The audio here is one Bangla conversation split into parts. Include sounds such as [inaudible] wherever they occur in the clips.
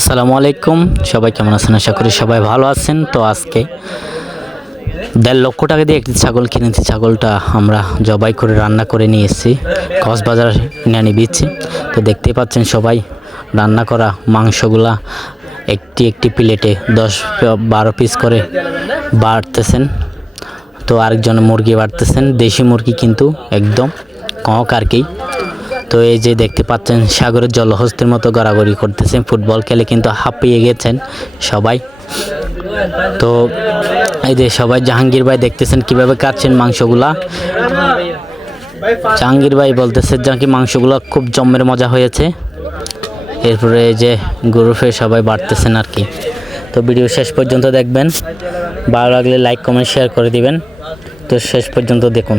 আসসালামু আলাইকুম। সবাই কেমন আছেন? আশা করি সবাই ভালো আছেন। তো আজকে দেড় লক্ষ টাকা দিয়ে একটি ছাগল কিনেছি ছাগলটা আমরা জবাই করে রান্না করে নিয়ে এসেছি কক্সবাজার নিয়ে বিচে। তো দেখতেই পাচ্ছেন সবাই রান্না করা মাংসগুলা একটি একটি প্লেটে দশ বারো পিস করে বাড়তেছেন। তো আরেকজন মুরগি বাড়তেছেন। দেশি মুরগি কিন্তু একদম কক আর কি। তো এই যে দেখতে পাচ্ছেন, সাগরের জলহস্তির মতো গড়াগড়ি করতেছেন ফুটবল খেলে কিন্তু হাঁপিয়ে গেছেন সবাই। তো এই যে সবাই জাহাঙ্গীর ভাই দেখতেছেন কীভাবে কাটছেন মাংসগুলা। জাহাঙ্গীর ভাই বলতেছে কি মাংসগুলো খুব জম্মের মজা হয়েছে। এরপরে এই যে গ্রুপে সবাই বাড়তেছেন আর কি। তো ভিডিও শেষ পর্যন্ত দেখবেন। ভালো লাগলে লাইক কমেন্ট শেয়ার করে দিবেন। তো শেষ পর্যন্ত দেখুন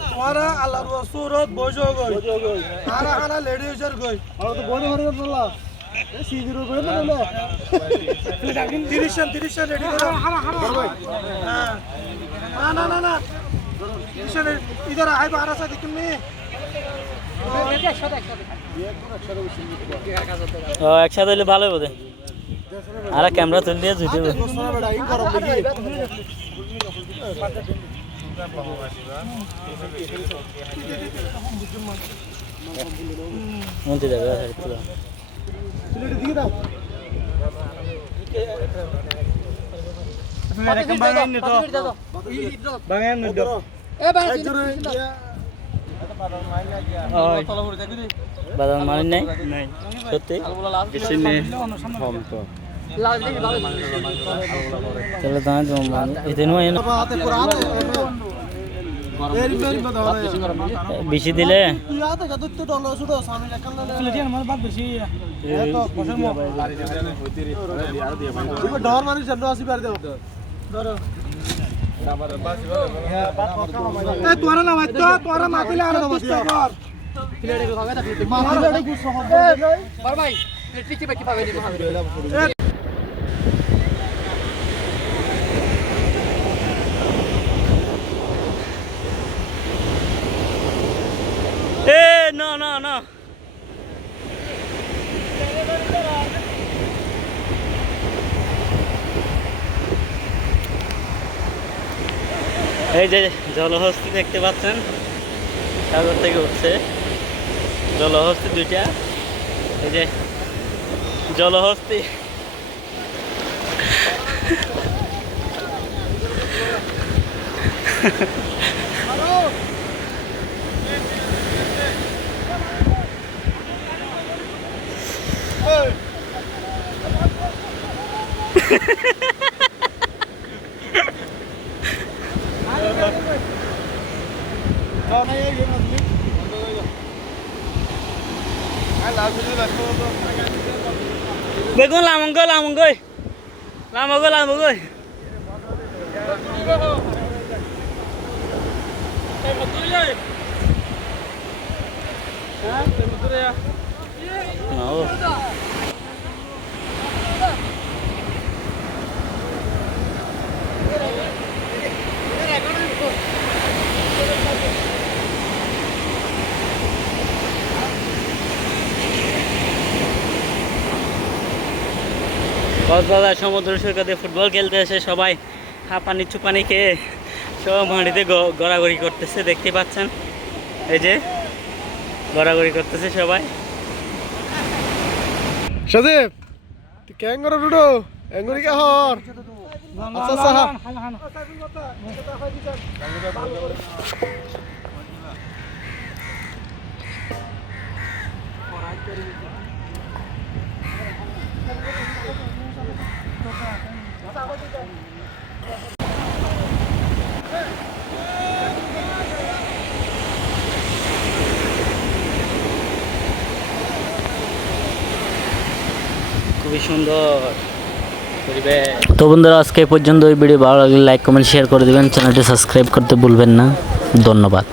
তোমারা আল্লাহর সুরত বইজো গই আরা আরা লেডিজের গই আর তো বড় বড় বললা এ সিজিরো করে না না তিরিশন তিরিশন রেডি করো না না না না। সা দেখুন নি? ও একসাথে হলে ভালো বোধ আর ক্যামেরা তুলে দিয়ে জুটে মন্ত্রী যাবে দিয়ে দাও বাঙান নি তো এ বাঙান বাদাম মানে নাই সত্যি তাহলে দাঁড়া তো এতে নয় না হাতে পুরা হাতে এরি মেরি মত ধরে বেশি দিলে তুই তো ডলো ছুটো সামনে কান না প্লেট আমার বাদ বেশি এ তোরা না তোরা মাতিলে আর ভাই প্লেট কি বাকি পাবে নি এ না না না এই যে জলহস্তি দেখতে পাচ্ছেন সাগর থেকে উঠছে। জলহস্তি দুইটা। এই যে জলহস্তি। [laughs] Mấy con làm một người, làm một người Làm một người, làm một người Hãy subscribe cho kênh Ghiền Mì Gõ Để không bỏ lỡ những Cox's Bazar সমুদ্র সৈকতে ফুটবল খেলতে এসে সবাই হাঁপানি চুপানি খেয়ে সব মাটিতে গড়াগড়ি করতেছে, দেখতে পাচ্ছেন? এই যে গড়াগড়ি করতেছে সবাই। তুই কেন করে রুডো এঙ্গুরি কে হর আচ্ছা আচ্ছা খুবই সুন্দর তো বন্ধুরা, আজকে পর্যন্ত এই ভিডিও ভালো লাগলে লাইক কমেন্ট শেয়ার করে দেবেন। চ্যানেলটি সাবস্ক্রাইব করতে ভুলবেন না। ধন্যবাদ।